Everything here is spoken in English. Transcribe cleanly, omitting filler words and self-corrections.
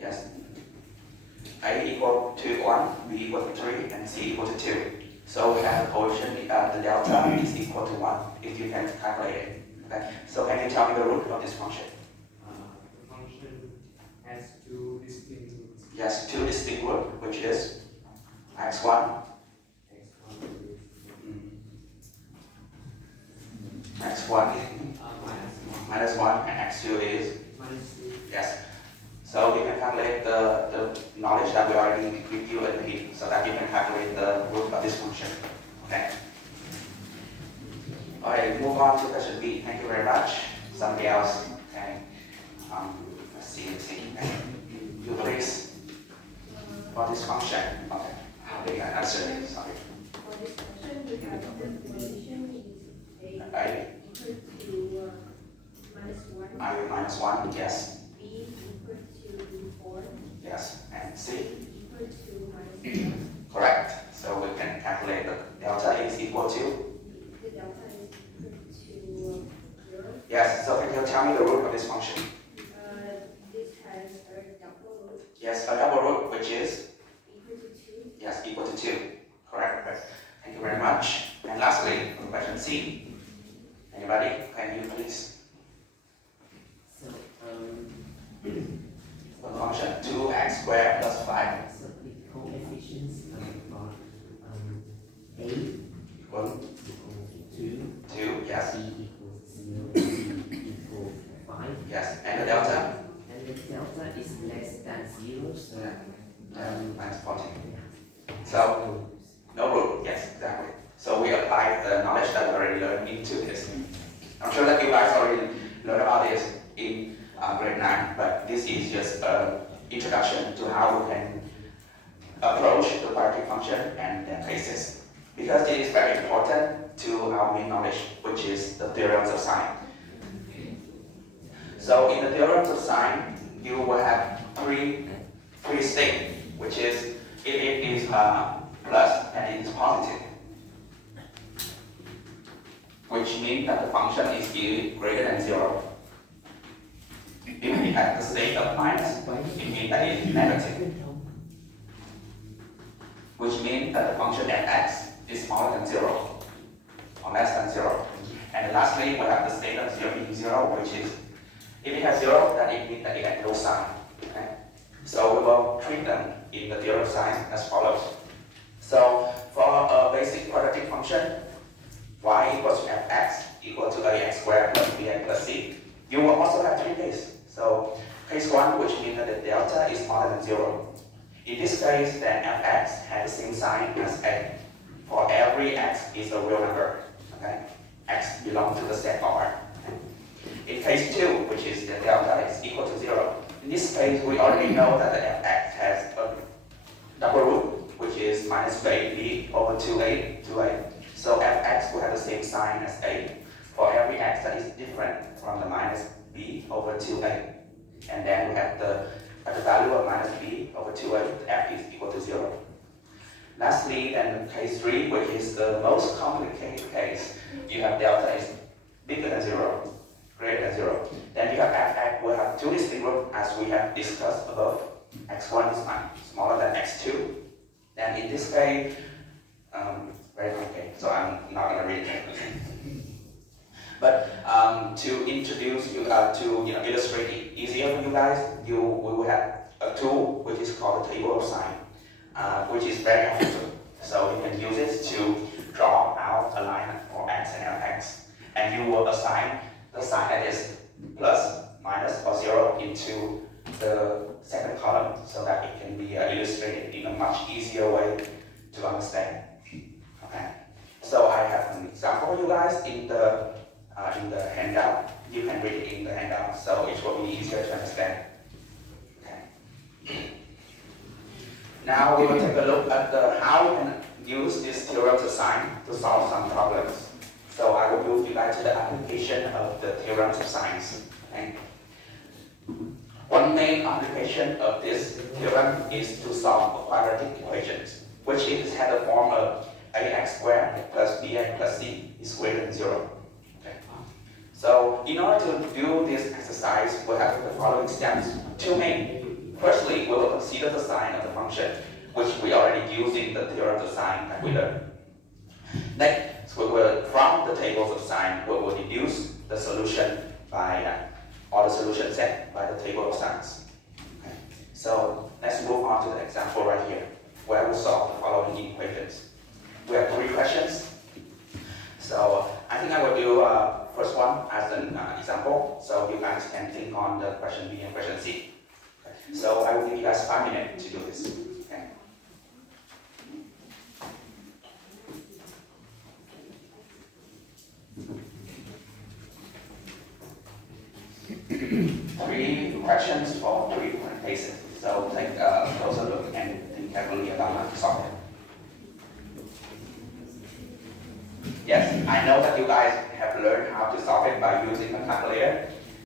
Yes. A equal to 1, B equal to 3, and C equal to 2. So we have the coefficient, the delta is equal to 1, if you can calculate it. Okay. So can you tell me the root of this function? The function has two distinct roots. Yes, two distinct roots, which is x1. X1 minus 1 and x2 is minus 2. Yes. So you can calculate the knowledge that we already reviewed in here, so that you can calculate the root of this function. Okay. Alright, move on to question B. Thank you very much. Somebody else. Okay. Let's see. You please. For this function. Okay. How do you answer it? Sorry. For this function, we have the condition is A equal to minus 1. I minus 1, yes. B equal to 4. Yes. And C? Equal to minus 1. Correct. So we can calculate the delta is equal to? The delta is equal to 0. Yes. So can you tell me the root of this function? This has a double root. Yes, a double root, which is? Equal to 2. Yes, equal to 2. Correct. Thank you very much. And lastly, question C. Anybody? Can you please? So, The function 2x squared plus 5. so the coefficients are A Equal equals 2, 2, yes. B equals 0, C equals 5. Yes. And the delta? And the delta is less than 0, so Minus 14. So, no root. Yes, exactly. So we apply the knowledge that we already learned into this. I'm sure that you guys already learned about this in grade 9, but this is just an introduction to how we can approach the quadratic function and their cases. Because it is very important to our main knowledge, which is the theorems of sine. So in the theorems of sine, you will have three states, which is if it is plus and it is positive, which means that the function is greater than 0. If it has the state of minus, it means that it is negative, which means that the function f(x) is smaller than 0 or less than 0. And lastly, we have the state of 0 being 0, which is if it has 0, then it means that it has no sign. Okay? So we will treat them in the theorem of sine as follows. So for a basic quadratic function, y equals to fx equal to ax squared plus bx plus c, you will also have three cases. So case 1, which means that the delta is smaller than 0. In this case, then fx has the same sign as a. For every x is a real number. Okay? X belongs to the set R. Okay? In case 2, which is the delta is equal to 0. In this case, we already know that the fx has a double root, which is minus b over 2a. So fx will have the same sign as a for every x that is different from the minus b over 2a. And then we have at the value of minus b over 2a, f is equal to 0. Lastly, in case 3, which is the most complicated case, you have delta is bigger than 0, greater than 0. Then you have fx will have two distinct roots as we have discussed above. x1 is smaller than x2. Then in this case, very complicated, so I'm not going to read it. But to introduce you, to illustrate it easier for you guys, we will have a tool which is called the table of sine, which is very helpful. So you can use it to draw out a line for x and fx, and you will assign the sign that is plus, minus, or 0 into the second column, so that it can be illustrated in a much easier way to understand. Okay. So I have an example for you guys in the handout. You can read it in the handout, so it will be easier to understand. Okay. Now we will take a look at how we can use this theorem of sine to solve some problems. So I will move you guys to the application of the theorems of sine. Okay. One main application of this theorem is to solve quadratic equations, which has the form of ax squared plus bx plus c is greater than 0. Okay. So in order to do this exercise, we have the following steps. Two main Firstly, we will consider the sign of the function, which we already used in the theorem of sign that we learned. Next, we will, from the tables of sign, we will deduce the solution by or the solution set by the table of signs. Okay. So let's move on to the example right here, where we solve the following equations. We have 3 questions. So I think I will do first one as an example, so you guys can think on the question B and question C. Okay. So I will give you guys 5 minutes to do this. Okay. Three questions for 3 different cases. So take a closer look and think carefully about how to solve it. Yes, I know that you guys have learned how to solve it by using a calculator,